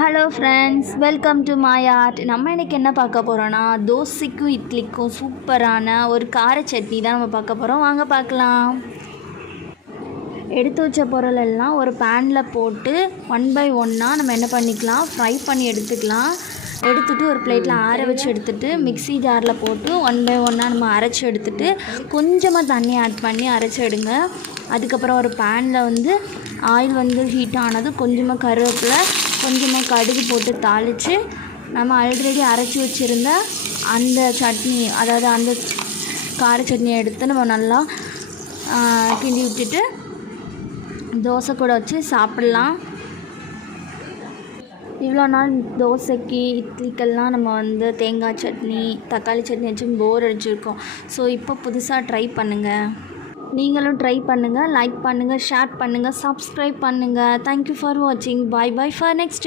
Hello friends, welcome to my art. நம்ம இன்றைக்கி என்ன பார்க்க போகிறோன்னா, தோசைக்கும் இட்லிக்கும் சூப்பரான ஒரு கார சட்னி தான் நம்ம பார்க்க போகிறோம். வாங்க பார்க்கலாம். எடுத்து வச்ச பொருள் எல்லாம் ஒரு பேனில் போட்டு ஒன் பை ஒன்னாக நம்ம என்ன பண்ணிக்கலாம், ஃப்ரை பண்ணி எடுத்துக்கலாம். எடுத்துகிட்டு ஒரு பிளேட்டில் ஆற வச்சு எடுத்துகிட்டு மிக்ஸி ஜாரில் போட்டு ஒன் பை ஒன்னாக நம்ம அரைச்சி எடுத்துகிட்டு கொஞ்சமாக தண்ணி ஆட் பண்ணி அரைச்சி எடுங்க. அதுக்கப்புறம் ஒரு பேனில் ஆயில் ஹீட் ஆனது கொஞ்சமாக கருவேப்பிலை, கொஞ்சமாக கடுகு போட்டு தாளித்து நம்ம ஆல்ரெடி அரைச்சி வச்சுருந்த அந்த சட்னி, அதாவது அந்த கார சட்னியை எடுத்து நம்ம நல்லா கிண்டி விட்டுட்டு தோசை கூட வச்சு சாப்பிட்லாம். இவ்வளோ நாள் தோசைக்கு இட்லிக்கெல்லாம் நம்ம தேங்காய் சட்னி, தக்காளி சட்னி வச்சு போர் அடிச்சிருக்கோம். ஸோ இப்போ புதுசாக ட்ரை பண்ணுங்கள். நீங்களும் ட்ரை பண்ணுங்கள், லைக் பண்ணுங்கள், ஷேர் பண்ணுங்கள், சப்ஸ்கிரைப் பண்ணுங்கள். தேங்க்யூ ஃபார் வாட்சிங். பாய் பாய் ஃபார் நெக்ஸ்ட்.